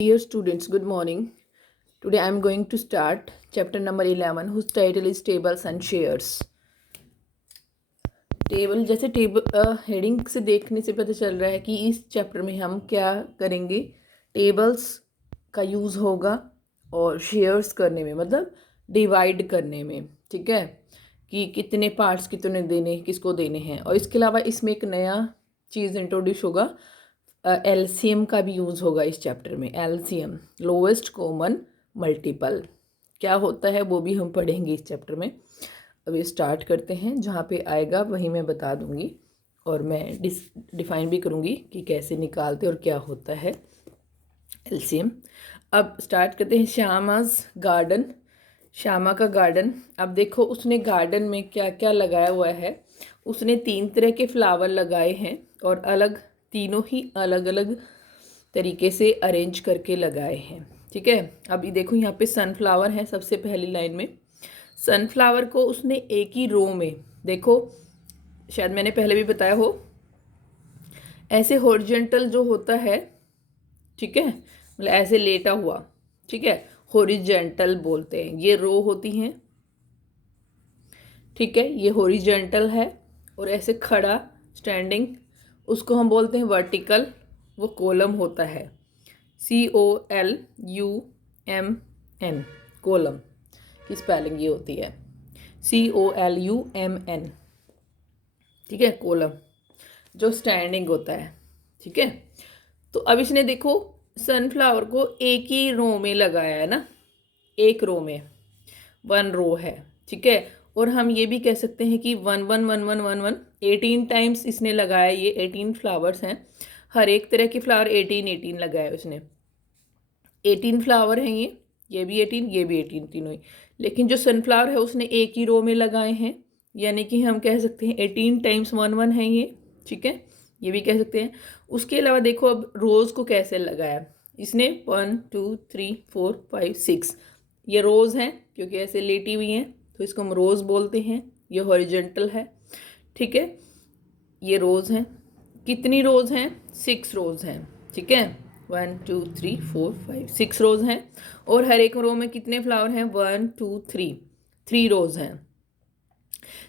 Dear students, good morning. Today I am going to start chapter number 11 whose title is Tables and Shares. Table जैसे table heading से देखने से पता चल रहा है कि इस चैप्टर में हम क्या करेंगे। टेबल्स का यूज़ होगा और शेयर्स करने में, मतलब डिवाइड करने में। ठीक है, कि कितने पार्ट्स कितने देने, किसको देने हैं। और इसके अलावा इसमें एक नया चीज़ इंट्रोड्यूस होगा, एलसीएम का भी यूज़ होगा इस चैप्टर में। एलसीएम, लोवेस्ट कॉमन मल्टीपल, क्या होता है वो भी हम पढ़ेंगे इस चैप्टर में। अभी स्टार्ट करते हैं, जहाँ पे आएगा वहीं मैं बता दूंगी और मैं डिफाइन भी करूँगी कि कैसे निकालते और क्या होता है एलसीएम। अब स्टार्ट करते हैं। श्यामाज गार्डन, श्यामा का गार्डन। अब देखो उसने गार्डन में क्या क्या लगाया हुआ है। उसने 3 तरह के फ्लावर लगाए हैं और तीनों ही अलग अलग तरीके से अरेंज करके लगाए हैं। ठीक है, अभी देखो यहाँ पे सनफ्लावर है सबसे पहली लाइन में। सनफ्लावर को उसने एक ही रो में, देखो शायद मैंने पहले भी बताया हो, ऐसे हॉरिजॉन्टल जो होता है, ठीक है, मतलब ऐसे लेटा हुआ, ठीक है, हॉरिजॉन्टल बोलते हैं। ये रो होती हैं, ठीक है, ये हॉरिजॉन्टल है। और ऐसे खड़ा स्टैंडिंग, उसको हम बोलते हैं वर्टिकल, वो कॉलम होता है। COLUMN, कॉलम की स्पेलिंग ये होती है COLUMN। ठीक है, कॉलम जो स्टैंडिंग होता है। ठीक है, तो अब इसने देखो सनफ्लावर को एक ही रो में लगाया है ना, एक रो में, 1 रो है। ठीक है, और हम ये भी कह सकते हैं कि 1 1 1 1 1 1 18 टाइम्स इसने लगाया। ये 18 फ्लावर्स हैं, हर एक तरह के फ्लावर 18 18 लगाया उसने। 18 फ्लावर हैं ये भी 18, ये भी 18, तीनों ही। लेकिन जो सनफ्लावर है उसने एक ही रो में लगाए हैं, यानी कि हम कह सकते हैं 18 टाइम्स 1 1 है ये। ठीक है, ये भी कह सकते हैं। उसके अलावा देखो अब रोज़ को कैसे लगाया इसने, 1 2 3 4 5 6, ये रोज़ हैं क्योंकि ऐसे लेटी हुई हैं तो इसको हम रोज़ बोलते हैं। ये हॉरिजॉन्टल है, ठीक है, ये रोज़ हैं। कितनी रोज़ हैं? 6 रोज़ हैं। ठीक है, 1 2 3 4 5 6 रोज़ हैं। और हर एक रो में कितने फ्लावर हैं? 1 2 3, 3 रोज़ हैं।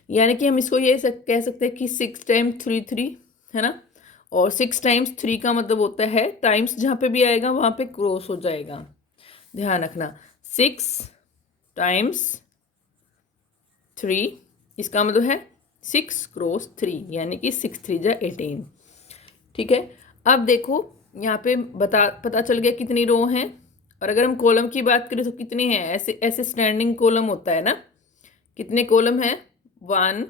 यानी कि हम इसको ये कह सकते हैं कि 6 टाइम्स 3 3 है ना। और 6 टाइम्स 3 का मतलब होता है, टाइम्स जहाँ पे भी आएगा वहाँ पे क्रॉस हो जाएगा, ध्यान रखना। 6 टाइम्स 3, इसका मतलब है 6 क्रॉस 3, यानी कि 6 3 जा 18। ठीक है, अब देखो यहाँ पे पता चल गया कितनी रो हैं। और अगर हम कॉलम की बात करें तो कितने हैं? ऐसे ऐसे स्टैंडिंग कॉलम होता है ना, कितने कॉलम हैं? 1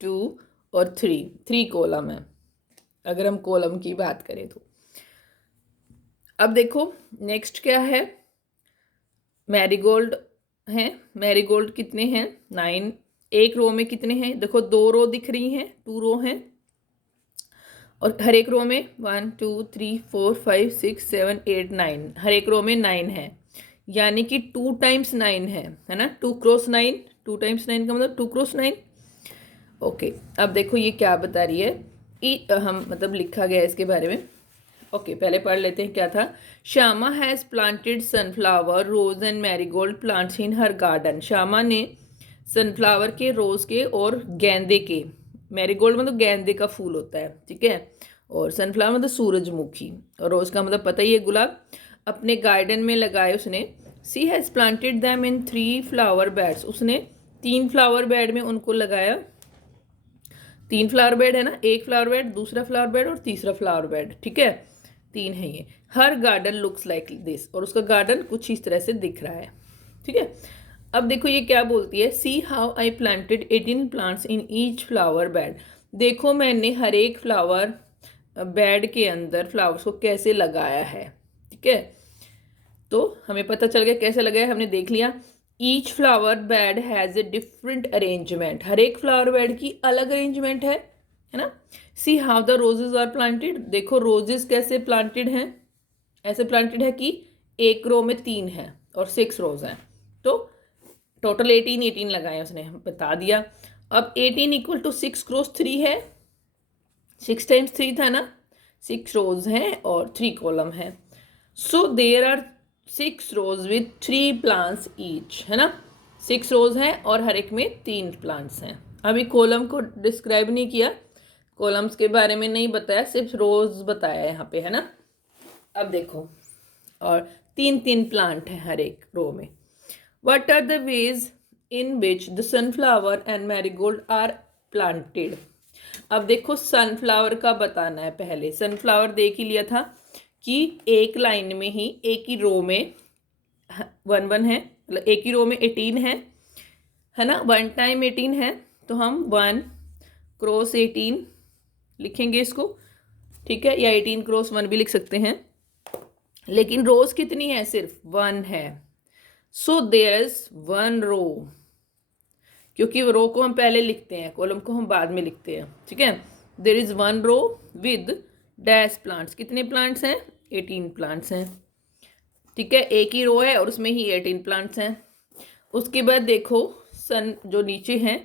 2 और 3, 3 कॉलम है अगर हम कॉलम की बात करें तो। अब देखो नेक्स्ट क्या है, मैरीगोल्ड हैं। मैरीगोल्ड कितने हैं? 9। एक रो में कितने हैं? देखो 2 रो दिख रही हैं, 2 रो हैं। और हर एक रो में 1 2 3 4 5 6 7 8 9, हर एक रो में 9 है, यानी कि 2 टाइम्स 9 है ना। 2 क्रॉस 9, 2 टाइम्स 9 का मतलब 2 क्रॉस 9। ओके, अब देखो ये क्या बता रही है, हम मतलब लिखा गया है इसके बारे में। ओके, पहले पढ़ लेते हैं क्या था। Shyama has planted sunflower, rose and marigold plants in her garden. Shyama ने सनफ्लावर के, रोज़ के और गेंदे के, मैरीगोल्ड मतलब गेंदे का फूल होता है, ठीक है, और सनफ्लावर मतलब सूरजमुखी, और रोज़ का मतलब पता ही है गुलाब, अपने गार्डन में लगाए उसने। She has planted them in 3 flower beds, उसने 3 फ्लावर बेड में उनको लगाया। 3 फ्लावर बेड है ना, एक फ्लावर बेड, दूसरा फ्लावर बेड और तीसरा फ्लावर बेड, ठीक है, 3 है ये। हर गार्डन लुक्स लाइक दिस, और उसका गार्डन कुछ इस तरह से दिख रहा है। ठीक है, अब देखो ये क्या बोलती है, see how I planted 18 plants in each flower bed. देखो मैंने हर एक फ्लावर बेड के अंदर फ्लावर्स को कैसे लगाया है। ठीक है, तो हमें पता चल गया कैसे लगाया, हमने देख लिया। Each flower bed has a different arrangement, हर एक फ्लावर बेड की अलग अरेंजमेंट है ना। See how the roses are planted, देखो रोजेज कैसे प्लांटेड हैं, ऐसे प्लांटेड है कि एक रो में 3 है और 6 रोज हैं, तो टोटल 18 18 लगाए उसने, बता दिया। अब 18 इक्वल टू 6 क्रॉस 3 है, 6 टाइम्स 3 था ना, 6 रोज हैं और 3 कॉलम है। So there are 6 rows with 3 plants each, है ना। 6 रोज हैं और हर एक में 3 प्लांट्स हैं। अभी कॉलम को डिस्क्राइब नहीं किया, कॉलम्स के बारे में नहीं बताया, सिर्फ रोज बताया यहाँ पे, है ना। अब देखो, और 3 प्लांट है हर एक रो में। What are the ways in which the sunflower and marigold are planted? अब देखो सनफ्लावर का बताना है। पहले सनफ्लावर देख ही लिया था कि एक लाइन में ही एक ही रो में 1 1 है, मतलब एक ही रो में 18 है ना। 1 टाइम 18 है, तो हम 1 क्रॉस 18 लिखेंगे इसको, ठीक है, या 18 क्रॉस 1 भी लिख सकते हैं। लेकिन रोज कितनी है? सिर्फ 1 है। सो देयर इज 1 रो, क्योंकि रो को हम पहले लिखते हैं, कॉलम को हम बाद में लिखते हैं, ठीक है। There is 1 row with dash plants. कितने प्लांट्स हैं? 18 प्लांट्स हैं, ठीक है। एक ही रो है और उसमें ही 18 प्लांट्स हैं। उसके बाद देखो सन जो नीचे हैं,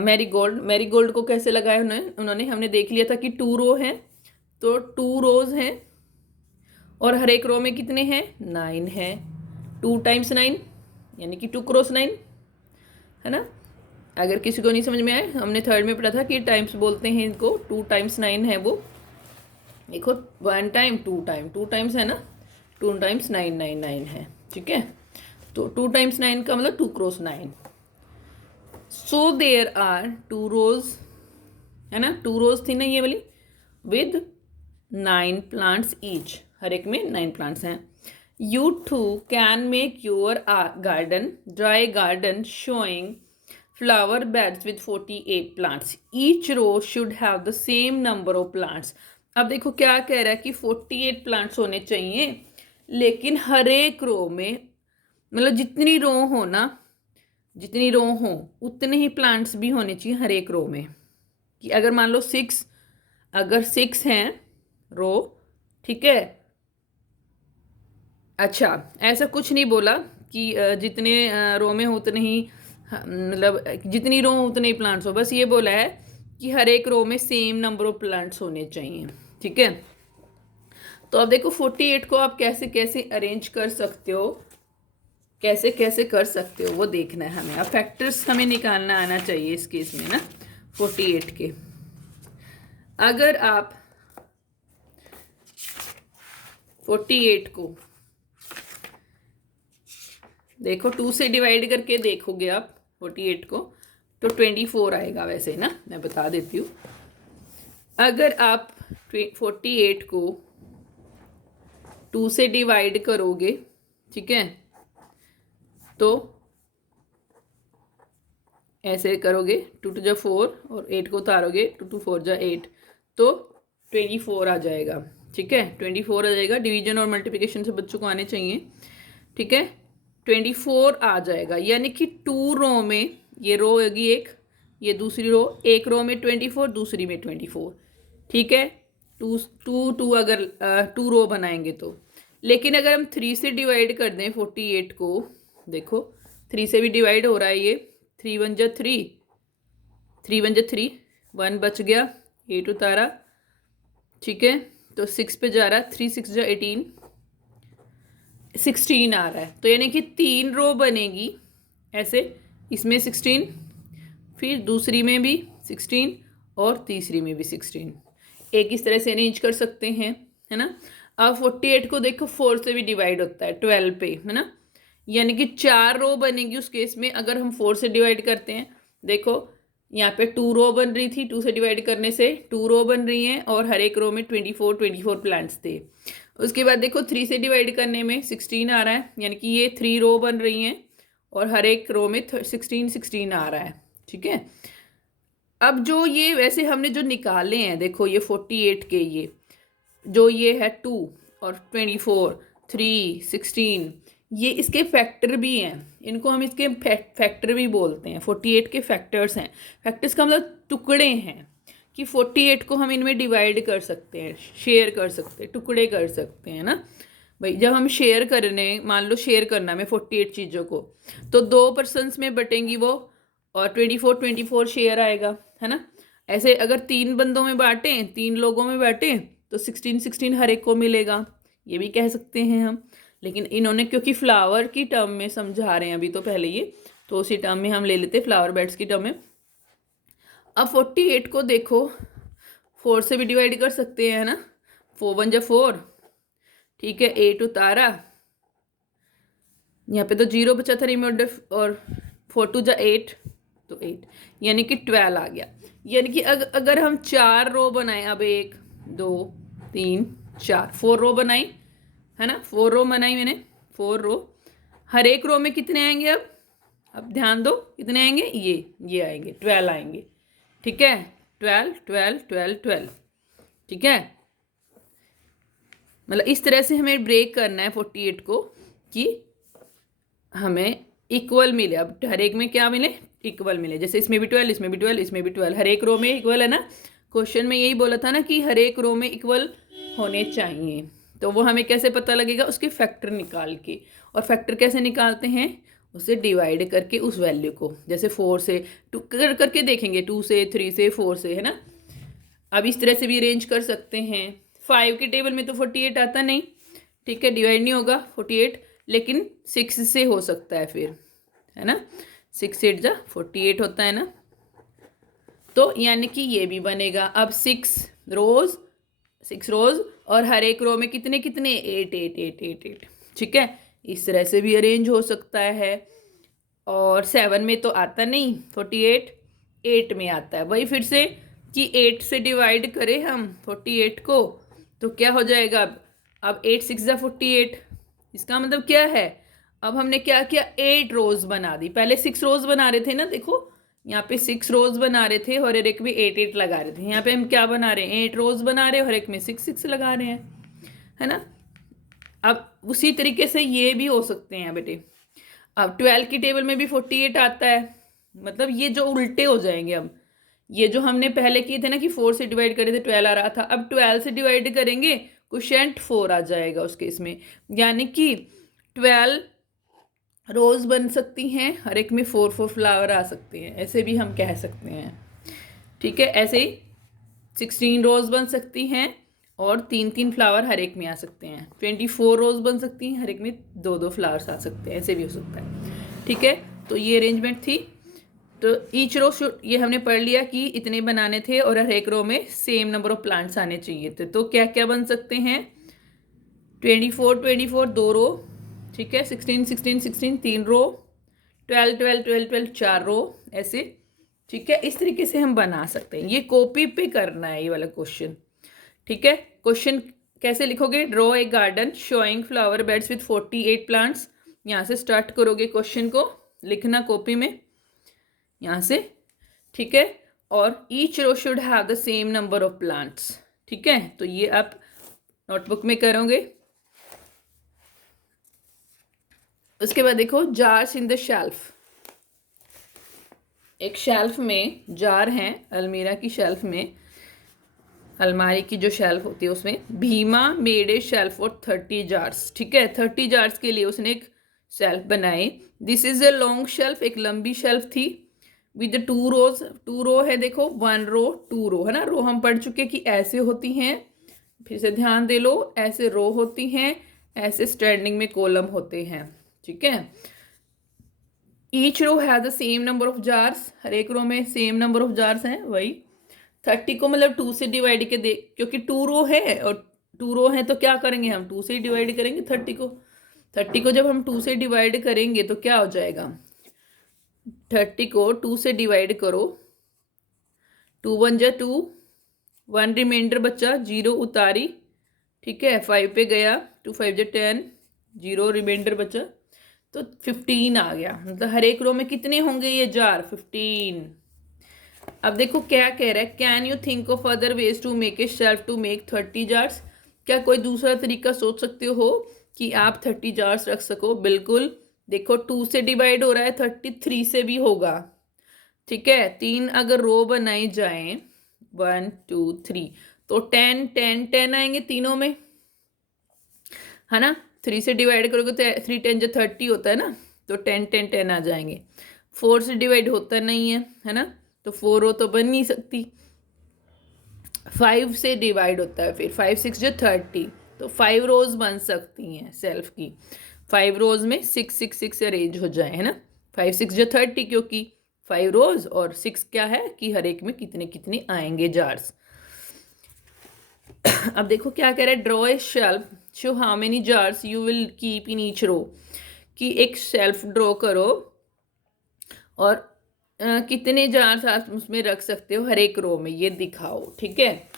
मैरीगोल्ड। मैरीगोल्ड को कैसे लगाया उन्होंने हमने देख लिया था कि 2 रो हैं, तो 2 रोज हैं और हर एक रो में कितने हैं? 9 है। 2 टाइम्स 9 यानी कि 2 क्रॉस 9, है ना। अगर किसी को नहीं समझ में आए, हमने थर्ड में पढ़ा था कि टाइम्स बोलते हैं इनको। 2 टाइम्स 9 है वो, देखो 1 टाइम 2 टाइम, 2 टाइम्स है ना, 2 टाइम्स 9 9 9 है, ठीक है। तो 2 टाइम्स 9 का मतलब 2 क्रॉस 9। सो देयर आर 2 रोज, है ना, 2 रोज थी ना ये वाली, विद 9 प्लांट्स ईच, हर एक में 9 प्लांट्स हैं। You too can make your garden, dry garden, showing flower beds with 48 plants. Each row should have the same number of plants. अब देखो क्या कह रहा है कि 48 प्लांट्स होने चाहिए, लेकिन हर एक रो में, मतलब जितनी रो हो ना, जितनी रो हो उतने ही प्लांट्स भी होने चाहिए हर एक रो में। कि अगर मान लो 6, अगर 6 हैं रो, ठीक है। अच्छा, ऐसा कुछ नहीं बोला कि जितने रो में हो उतने ही, मतलब जितनी रो हो उतने ही प्लांट्स हो, बस ये बोला है कि हर एक रो में सेम नंबर ऑफ प्लांट्स होने चाहिए, ठीक है। तो अब देखो 48 को आप कैसे कैसे अरेंज कर सकते हो, कैसे कैसे कर सकते हो वो देखना है हमें। अब फैक्टर्स हमें निकालना आना चाहिए इस केस में ना, 48 के। अगर आप 48 को देखो 2 से डिवाइड करके देखोगे आप 48 को, तो 24 आएगा वैसे ना, मैं बता देती हूँ। अगर आप 48 को 2 से डिवाइड करोगे, ठीक है, तो ऐसे करोगे, 2 2 जा 4 और 8 को उतारोगे, 2 2 4 जा 8, तो 24 आ जाएगा, ठीक है। 24 आ जाएगा। डिवीजन और मल्टीप्लिकेशन से बच्चों को आने चाहिए, ठीक है। 24 आ जाएगा, यानी कि 2 रो में, ये रो होगी एक, ये दूसरी रो, एक रो में 24, दूसरी में 24, ठीक है। 2 2 2 अगर 2 रो बनाएंगे तो। लेकिन अगर हम 3 से डिवाइड कर दें 48 को, देखो 3 से भी डिवाइड हो रहा है ये, 3 1 जा 3, 3 1 जा 3, 1 बच गया, 8 उतारा, ठीक है। तो 6 पे जा रहा है, 3 6 जा 18, 16 आ रहा है। तो यानी कि 3 रो बनेगी ऐसे, इसमें 16, फिर दूसरी में भी 16 और तीसरी में भी 16। एक इस तरह से अरेंज कर सकते हैं, है ना। अब 48 को देखो 4 से भी डिवाइड होता है 12 पे, है ना, यानी कि 4 रो बनेगी उस केस में अगर हम 4 से डिवाइड करते हैं। देखो यहाँ पे 2 रो बन रही थी, 2 से डिवाइड करने से 2 रो बन रही हैं और हर एक रो में 24 प्लांट्स थे। उसके बाद देखो 3 से डिवाइड करने में 16 आ रहा है, यानी कि ये 3 रो बन रही हैं और हर एक रो में 16 16 आ रहा है, ठीक है। अब जो ये वैसे हमने जो निकाले हैं, देखो ये 48 के, ये जो ये है 2 और 24 3 16, ये इसके फैक्टर भी हैं, इनको हम इसके फैक्टर भी बोलते हैं। 48 के फैक्टर्स हैं। फैक्टर्स का मतलब टुकड़े हैं, कि 48 को हम इनमें डिवाइड कर सकते हैं, शेयर कर सकते हैं, टुकड़े कर सकते हैं ना भाई। जब हम शेयर करने, मान लो शेयर करना में 48 चीज़ों को, तो 2 पर्सनस में बटेंगी वो, और 24 शेयर आएगा, है ना। ऐसे अगर 3 बंदों में बांटें, 3 लोगों में बांटें, तो 16 16 हर एक को मिलेगा, ये भी कह सकते हैं हम। लेकिन इन्होंने क्योंकि फ्लावर की टर्म में समझा रहे हैं अभी तो पहले ये, तो उसी टर्म में हम ले लेते फ्लावर बेड्स की टर्म में। अब 48 को देखो 4 से भी डिवाइड कर सकते हैं, है ना। 4 1 जा 4, ठीक है, 8 उतारा, यहाँ पे तो 0 बचा था रिमाइंडर, और 4 2 जा 8, तो 8, यानी कि 12 आ गया। यानी कि अगर हम 4 रो बनाएं, अब 1 2 3 4, 4 रो बनाई, है ना, 4 रो बनाई मैंने, 4 रो। हर एक रो में कितने आएंगे अब ध्यान दो, कितने आएंगे, ये आएंगे, 12 आएंगे, ठीक है, 12 12 12 12, ठीक है। मतलब इस तरह से हमें ब्रेक करना है 48 को कि हमें इक्वल मिले। अब हर एक में क्या मिले, इक्वल मिले। जैसे इसमें भी 12, इसमें भी 12, इसमें भी 12, हर एक रो में इक्वल, है ना। क्वेश्चन में यही बोला था ना कि हर एक रो में इक्वल होने चाहिए। तो वो हमें कैसे पता लगेगा, उसके फैक्टर निकाल के। और फैक्टर कैसे निकालते हैं, उसे डिवाइड करके उस वैल्यू को, जैसे 4 से 2 करके देखेंगे, 2 से 3 से 4 से, है ना। अब इस तरह से भी अरेंज कर सकते हैं। 5 की टेबल में तो 48 आता नहीं, ठीक है, डिवाइड नहीं होगा 48, लेकिन 6 से हो सकता है फिर, है ना। 6 8 जा 48 होता है ना, तो यानी कि ये भी बनेगा। अब 6 रोज और हर एक रो में कितने कितने, 8 8 8 8 8, ठीक है। इस तरह से भी अरेंज हो सकता है। और 7 में तो आता नहीं 48, 8 में आता है। वही फिर से कि 8 से डिवाइड करें हम 48 को, तो क्या हो जाएगा, अब 8 6 जा 48, इसका मतलब क्या है, अब हमने क्या किया, 8 रोज बना दी। पहले 6 रोज बना रहे थे ना, देखो यहाँ पे 6 रोज बना रहे थे और हर एक में 8 8 लगा रहे थे। यहाँ पे हम क्या बना रहे हैं, 8 रोज बना रहे हैं, हर एक में 6 6 लगा रहे हैं, है ना। अब उसी तरीके से ये भी हो सकते हैं बेटे। अब 12 की टेबल में भी 48 आता है, मतलब ये जो उल्टे हो जाएंगे। अब ये जो हमने पहले किए थे ना कि 4 से डिवाइड करे थे 12 आ रहा था, अब 12 से डिवाइड करेंगे क्वोशिएंट 4 आ जाएगा उसके इसमें, यानी कि 12 रोज बन सकती हैं, हर एक में 4 4 फ्लावर आ सकते हैं, ऐसे भी हम कह सकते हैं, ठीक है। ऐसे ही 16 रोज बन सकती हैं और 3 3 फ्लावर हर एक में आ सकते हैं। 24 रोज बन सकती हैं, हर एक में 2 2 फ्लावर्स आ सकते हैं, ऐसे भी हो सकता है, ठीक है। तो ये अरेंजमेंट थी। तो ईच रो शुड, ये हमने पढ़ लिया कि इतने बनाने थे और हर एक रो में सेम नंबर ऑफ प्लांट्स आने चाहिए थे। तो क्या क्या बन सकते हैं, 24 24 2 रो, ठीक है, 16 16 16 3 रो, 12 12 12 12 4 रो, ऐसे, ठीक है। इस तरीके से हम बना सकते हैं। ये कॉपी पे करना है ये वाला क्वेश्चन, ठीक है। क्वेश्चन कैसे लिखोगे, draw a garden showing flower beds with 48 plants. यहाँ से स्टार्ट करोगे क्वेश्चन को लिखना कॉपी में, यहाँ से, ठीक है। और each row should have the same number of plants, ठीक है। तो ये आप नोटबुक में करोगे। उसके बाद देखो जार्स इन द शेल्फ। एक शेल्फ में जार हैं, अलमीरा की शेल्फ में, अलमारी की जो शेल्फ होती है उसमें, Bhima made a shelf for 30 jars, ठीक है। 30 जार्स के लिए उसने एक शेल्फ बनाई। This is a long shelf, एक लंबी शेल्फ थी, विद 2 रोज, 2 रो है देखो, 1 रो 2 रो, है ना। रो हम पढ़ चुके कि ऐसे होती हैं, फिर से ध्यान दे लो, ऐसे रो होती हैं, ऐसे स्टैंडिंग में कॉलम होते हैं, ठीक है। Each row has the same number of jars, हर एक रो में सेम नंबर ऑफ जार्स हैं। वही 30 को मतलब 2 से डिवाइड के दे, क्योंकि 2 रो है और 2 रो है तो क्या करेंगे हम, 2 से ही डिवाइड करेंगे 30 को। 30 को जब हम 2 से डिवाइड करेंगे तो क्या हो जाएगा, 30 को 2 से डिवाइड करो, 2 1 जा 2, 1 रिमाइंडर बचा, 0 उतारी, ठीक है, 5 पे गया, 2 5 जा 10, 0 रिमाइंडर बचा, तो 15 आ गया। मतलब हर एक रो में कितने होंगे ये जार, 15। अब देखो क्या कह रहा है, can you think of other ways to make a shelf to make 30 jars. क्या कोई दूसरा तरीका सोच सकते हो कि आप 30 जार्स रख सको। बिल्कुल, देखो 2 से डिवाइड हो रहा है, 33 से भी होगा, ठीक है। 3 अगर रो बनाई जाए, 1 2 3, तो 10 10 10 आएंगे तीनों में, है ना। 3 से डिवाइड करोगे तो 3 10 जो 30 होता है ना, तो 10 10 10 आ जाएंगे। 4 से डिवाइड होता नहीं है ना, तो 4 रो तो बन नहीं सकती। 5 से डिवाइड होता है, फिर 5 6 जो 30, तो 5 रोज बन सकती हैं सेल्फ की। 5 रोज में 6 अरेंज हो जाए, है ना। 5 6 जो 30, क्योंकि 5 रोज और 6 क्या है कि हर एक में कितने कितने आएंगे जार्स। अब देखो क्या कह रहा है, draw a shelf show how many jars you will keep in each row, कि एक शेल्फ ड्रॉ करो और कितने जार्स आप उसमें रख सकते हो हर एक रो में, ये दिखाओ। ठीक है,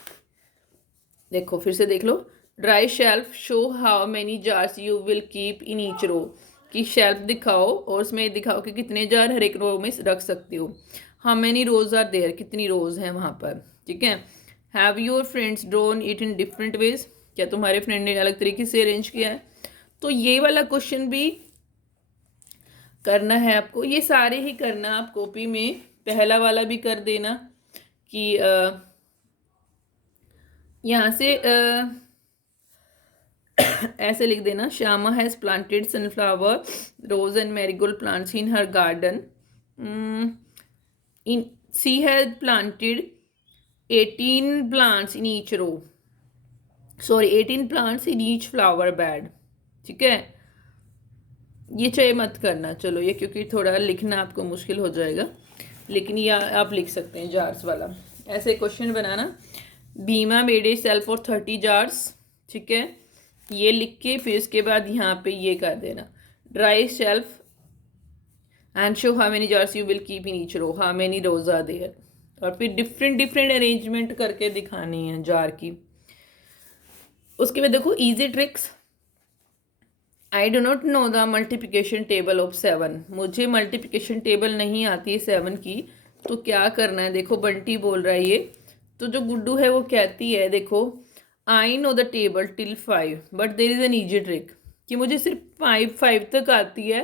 देखो फिर से देख लो, dry shelf show how many jars you will keep in each row, कि शेल्फ दिखाओ और उसमें दिखाओ कि कितने जार हर एक रो में रख सकते हो। How many rows are there, कितनी रोज हैं वहाँ पर। ठीक है, have your friends drawn it in different ways, क्या तुम्हारे फ्रेंड ने अलग तरीके से अरेंज किया है। तो ये वाला क्वेश्चन भी करना है आपको, ये सारे ही करना आप कॉपी में। पहला वाला भी कर देना कि यहाँ से ऐसे लिख देना, Shyama has planted sunflower rose and marigold plants in her garden. In she has planted 18 plants in each row, sorry 18 plants in each flower bed. ठीक है, ये चाहे मत करना, चलो ये क्योंकि थोड़ा लिखना आपको मुश्किल हो जाएगा, लेकिन ये आप लिख सकते हैं जार्स वाला। ऐसे क्वेश्चन बनाना, Beema made a shelf for 30 jars. ठीक है, ये लिख के फिर उसके बाद यहाँ पे ये कर देना, draw shelf and show how many jars you will keep in each row, how many rows are there, और फिर डिफरेंट अरेंजमेंट करके दिखानी है जार की। उसके बाद देखो easy tricks, I do not know the multiplication table of 7, मुझे मल्टीप्लिकेशन टेबल नहीं आती है 7 की, तो क्या करना है। देखो बंटी बोल रहा है ये, तो जो गुड्डू है वो कहती है, देखो I know the table till 5 but there is an easy trick, कि मुझे सिर्फ 5 तक आती है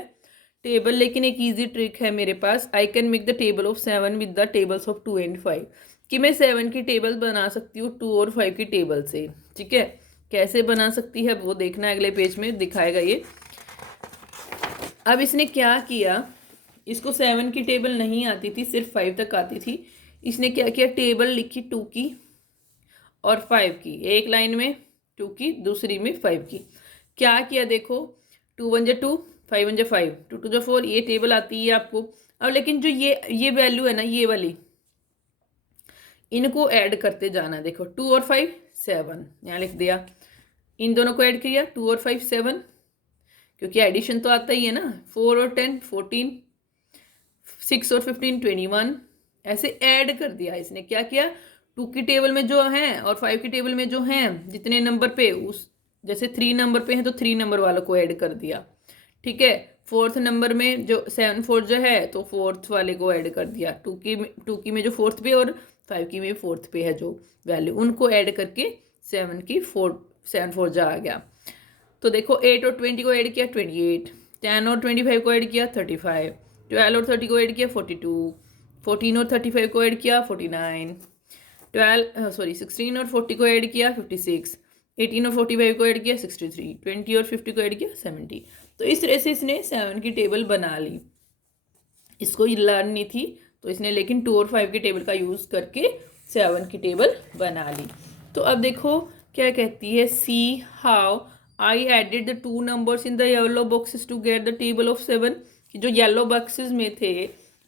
टेबल, लेकिन एक ईजी ट्रिक है मेरे पास, I can make the table of 7 with the tables of 2 and 5, कि मैं 7 की टेबल बना सकती हूँ 2 और 5 की टेबल से। ठीक है, कैसे बना सकती है वो देखना है, अगले पेज में दिखाएगा ये। अब इसने क्या किया, इसको 7 की टेबल नहीं आती थी, सिर्फ 5 तक आती थी। इसने क्या किया, टेबल लिखी 2 की और 5 की, एक लाइन में 2 की, दूसरी में 5 की। क्या किया देखो, 2 1 2, 5 1 5, 2 2 4, ये टेबल आती है आपको। अब लेकिन जो ये वैल्यू है ना, ये वाली, इनको ऐड करते जाना। देखो 2 और 5 7, यहाँ लिख दिया, इन दोनों को ऐड किया 2 और 5 7, क्योंकि एडिशन तो आता ही है ना। 4 और 10 14, 6 और 15 21, ऐसे ऐड कर दिया इसने। क्या किया, 2 की टेबल में जो है और 5 की टेबल में जो है जितने नंबर पे, उस जैसे 3 नंबर पे है तो 3 नंबर वालों को ऐड कर दिया। ठीक है, 4th नंबर में जो 7 4 जो है तो 4th वाले को ऐड कर दिया। 2 की में जो 4th पे और 5 की में 4th पे है जो वैल्यू, उनको ऐड करके 7 की 7 4 जा आ गया। तो देखो 8 और 20 को ऐड किया 28, 10 और 25 को ऐड किया 35, 12 और 30 को ऐड किया 42, 14 और 35 को ऐड किया 49, 16 और 40 को ऐड किया 56, 18 और 45 को ऐड किया 63, 20 और 50 को ऐड किया 70। तो इस तरह से इसने 7 की टेबल बना ली। इसको ये लर्न नहीं थी तो इसने लेकिन 2 और 5 की टेबल का यूज़ करके 7 की टेबल बना ली। तो अब देखो क्या कहती है, see how I added the 2 numbers in the yellow boxes to get the table of 7, कि जो येलो बॉक्सेस में थे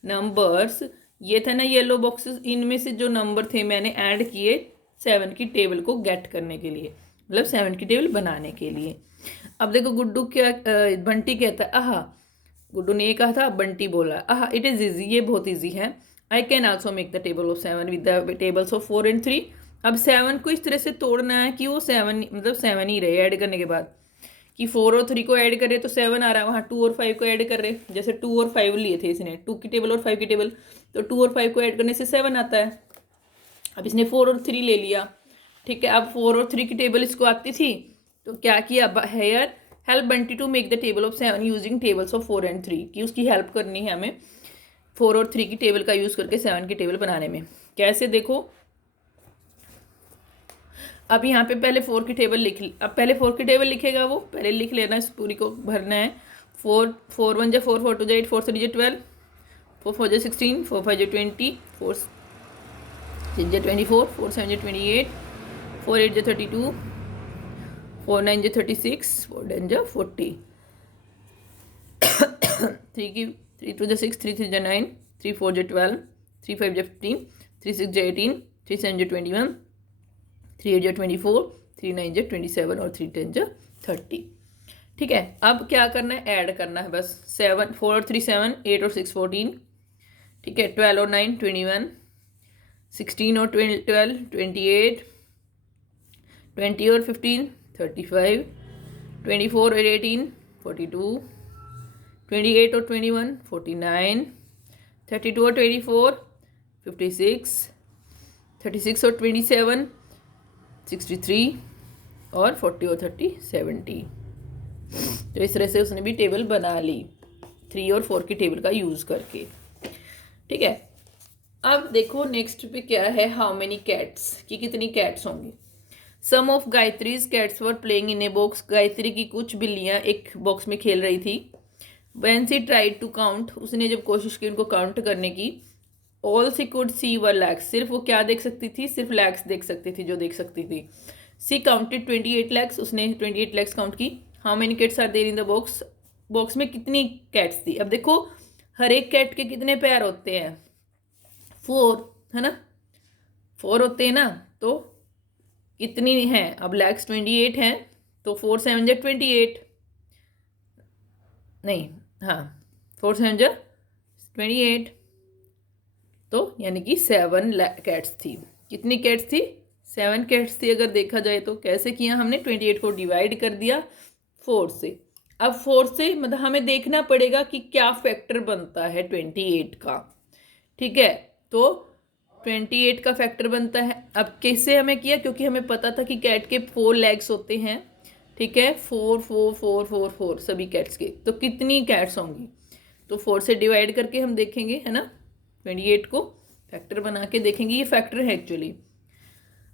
नंबर्स, ये था ना येलो बॉक्सेस, इनमें से जो नंबर थे मैंने ऐड किए 7 की टेबल को गेट करने के लिए, मतलब 7 की टेबल बनाने के लिए। अब देखो गुड्डू क्या, बंटी कहता है आहा, गुड्डू ने ये कहा था, बंटी बोला आहा इट इज़ ईजी, ये बहुत ईजी है। I can also make the table of 7 with the tables of 4 and 3। अब 7 को इस तरह से तोड़ना है कि वो 7 मतलब 7 ही रहे ऐड करने के बाद, कि 4 और 3 को ऐड करे तो 7 आ रहा है, वहाँ 2 और 5 को ऐड कर रहे, जैसे 2 और 5 लिए थे इसने, 2 की टेबल और 5 की टेबल, तो 2 और 5 को ऐड करने से 7 आता है। अब इसने 4 और 3 ले लिया। ठीक है, अब 4 और 3 की टेबल इसको आती थी, तो क्या किया, here help Bunty to make the table of 7 using tables of 4 and 3, कि उसकी हेल्प करनी है हमें 4 और 3 की टेबल का यूज़ करके 7 की टेबल बनाने में। कैसे देखो, अब यहाँ पे पहले 4 की टेबल लिख ली, अब पहले 4 की टेबल लिखेगा वो, पहले लिख लेना, इस पूरी को भरना है। 4 4 1 जा 4, 4 2 जा 8, 4 3 जा 12, 4 4 जा 16, 4 5 जा 20, 4 6 जा 24, 4 7 जा 28, 4 8 जा 32, 4 9 जा 36, 4 10 जा 40, 3 2 जा 6, 3 3 जा 9, 3 4 जा 12, 3 5 जा 15, 3 6 जा 18, 3 7 जा 21, 3 8 जा 24, 3 9 जा 27 और 3 10 जा 30। ठीक है, अब क्या करना है, ऐड करना है बस। 7 4 और 3 7, 8 और 6 14, ठीक है, 12 और 9 21, 16 और 12 28, 20 और 15 35, 24 और 18 42, 28 और 21 49, 32 और 24 56, 36 और 27 63 और 40 और 30 70। तो इस तरह से उसने भी टेबल बना ली 3 और 4 की टेबल का यूज़ करके। ठीक है, अब देखो नेक्स्ट पे क्या है, हाउ मेनी कैट्स, कि कितनी कैट्स होंगी। Some of Gayatri's cats were playing in a box, Gayatri की कुछ बिल्लियाँ एक बॉक्स में खेल रही थी। When she tried to count, उसने जब कोशिश की उनको काउंट करने की, all she could see were legs, सिर्फ वो क्या देख सकती थी, सिर्फ लैक्स देख सकती थी, जो देख सकती थी। सी काउंटेड 28 लैक्स, उसने 28 लैक्स काउंट की। How many cats are there in the box, box में कितनी कैट्स थी। अब देखो हर एक कैट के कितने पैर होते हैं, 4 है ना, 4 होते हैं ना, तो कितनी हैं, अब लैक्स 28 हैं, तो 4 7 जा 28, नहीं हाँ 4 7 जा 28, तो यानी कि 7 कैट्स थी। कितनी कैट्स थी, 7 कैट्स थी। अगर देखा जाए तो कैसे किया हमने, 28 को डिवाइड कर दिया 4 से। अब 4 से मतलब हमें देखना पड़ेगा कि क्या फैक्टर बनता है 28 का। ठीक है, तो 28 का फैक्टर बनता है। अब कैसे हमें किया, क्योंकि हमें पता था कि कैट के 4 लेग्स होते हैं। ठीक है, 4 4 4 4 4 सभी कैट्स के, तो कितनी कैट्स होंगी, तो 4 से डिवाइड करके हम देखेंगे, है ना, 28 को फैक्टर बना के देखेंगे, ये फैक्टर है एक्चुअली।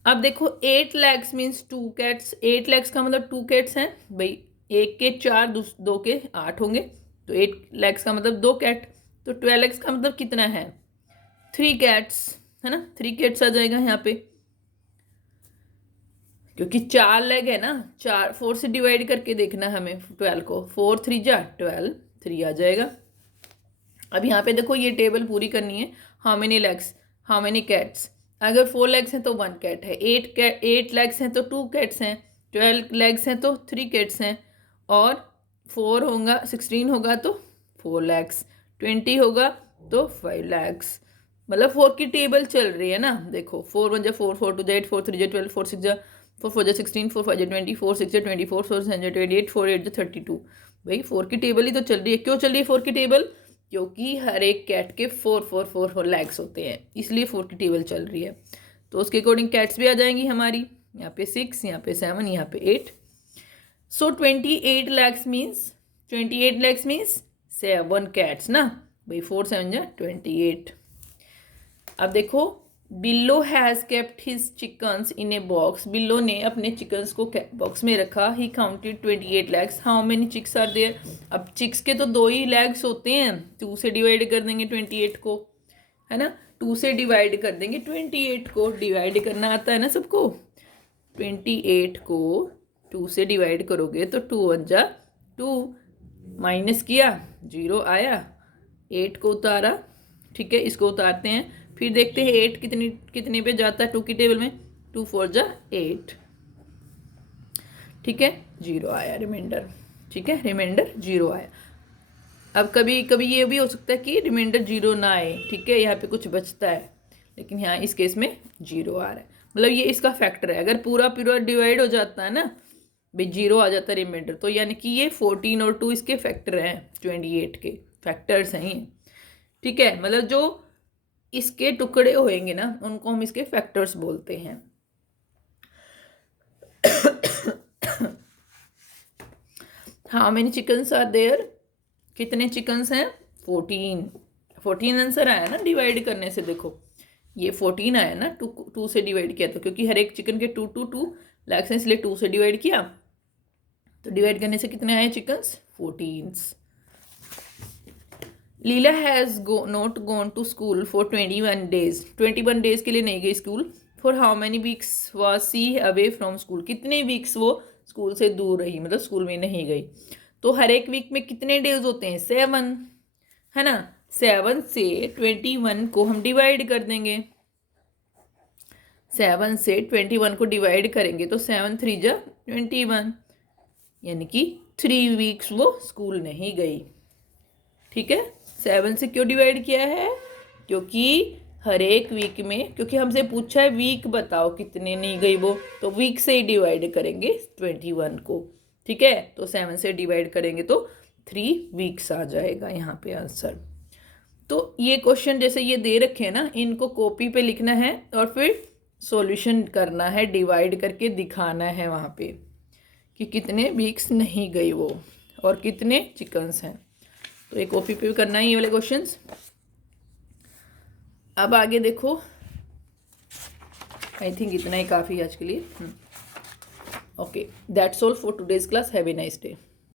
अब देखो 8 लैक्स मीन्स 2 कैट्स, 8 लैक्स का मतलब 2 कैट्स हैं भाई, एक के 4 2 के 8 होंगे, तो 8 लैक्स का मतलब 2 कैट, तो 12 लैक्स का मतलब कितना है, 3 कैट्स, है ना, 3 कैट्स आ जाएगा यहाँ पे, क्योंकि 4 लेग है ना, 4 4 से डिवाइड करके देखना हमें 12 को, 4 3 जा 12, 3 आ जाएगा। अब यहाँ पे देखो ये टेबल पूरी करनी है, how many legs how many cats. अगर 4 लेग्स हैं तो 1 कैट है, 8 लेग्स हैं तो 2 कैट्स हैं, 12 लेग्स हैं तो 3 कैट्स हैं, और 4 होगा 16 होगा तो 4 लैक्स, 20 होगा तो 5 लैक्स। मतलब 4 की टेबल चल रही है ना, देखो 4 1 जा 4 4 2 जा 8 4 3 जा 12 4 6 जा 4 4 जा 16 4 5 जा 20 4 6 जा 24 4 7 जा 28 4 8 जा 32। भाई 4 की टेबल ही तो चल रही है। क्यों चल रही है 4 की टेबल, क्योंकि हर एक कैट के 4 4 4 4 लैग्स होते हैं, इसलिए 4 की टेबल चल रही है। तो उसके अकॉर्डिंग कैट्स भी आ जाएंगी हमारी, यहाँ पे 6, यहाँ पे 7, यहाँ पे 8। सो 28 लैक्स मीन्स 7 कैट्स ना भाई, 4 7 जा 28। अब देखो Billo has kept his chickens in a box, Billo ने अपने चिकन्स को बॉक्स में रखा। He counted 28 legs, how many chicks are there. अब चिक्स के तो 2 ही लैग्स होते हैं, 2 से डिवाइड कर देंगे 28 को, है ना, 2 से डिवाइड कर देंगे 28 को, डिवाइड करना आता है ना सबको। 28 को 2 से डिवाइड करोगे तो 2 1 जा 2, माइनस किया 0 आया, 8 को उतारा, ठीक है, इसको उतारते हैं, फिर देखते हैं 8 कितने पे जाता है 2 की टेबल में, 2 4 जा 8, ठीक है, 0 आया रिमाइंडर। ठीक है, रिमाइंडर 0 आया। अब कभी कभी ये भी हो सकता है कि रिमाइंडर 0 ना आए, ठीक है, यहाँ पे कुछ बचता है, लेकिन यहाँ इस केस में 0 आ रहा है, मतलब ये इसका फैक्टर है। अगर पूरा पूरा डिवाइड हो जाता है ना भाई, 0 आ जाता है रिमाइंडर, तो यानी कि ये 14 और 2 इसके फैक्टर हैं, 28 के फैक्टर्स हैं। ठीक है, मतलब जो इसके टुकड़े होएंगे ना, उनको हम इसके फैक्टर्स बोलते हैं। How many chickens are there, कितने चिकन्स हैं, 14 आंसर आया ना डिवाइड करने से। देखो ये 14 आया ना, 2 से डिवाइड किया, तो क्योंकि हर एक चिकन के 2 2 2 लैक्स हैं, इसलिए 2 से डिवाइड किया, तो डिवाइड करने से कितने आए chickens, 14। Leela has not gone to school for 21 days, 21 days के लिए नहीं गई school. For how many weeks was she away from school, कितने वीक्स वो स्कूल से दूर रही, मतलब स्कूल में नहीं गई। तो हर एक वीक में कितने डेज होते हैं? 7, है ना। 7 से 21 को हम डिवाइड कर देंगे। 7 से 21 को डिवाइड करेंगे तो 7 3 जा 21, यानी कि 3 वीक्स वो स्कूल नहीं गई। ठीक है, 7 से क्यों डिवाइड किया है? क्योंकि हर एक वीक में, क्योंकि हमसे पूछा है वीक बताओ कितने नहीं गई वो, तो वीक से ही डिवाइड करेंगे 21 को। ठीक है, तो 7 से डिवाइड करेंगे तो 3 वीक्स आ जाएगा यहाँ पे आंसर। तो ये क्वेश्चन जैसे ये दे रखे हैं ना, इनको कॉपी पे लिखना है और फिर सॉल्यूशन करना है, डिवाइड करके दिखाना है वहाँ पे कि कितने वीक्स नहीं गई वो और कितने चिकन्स हैं। तो ये कॉपी पे भी करना है ये वाले क्वेश्चंस। अब आगे देखो, आई थिंक इतना ही काफ़ी है आज के लिए। Okay, that's all for today's class. Have a nice day.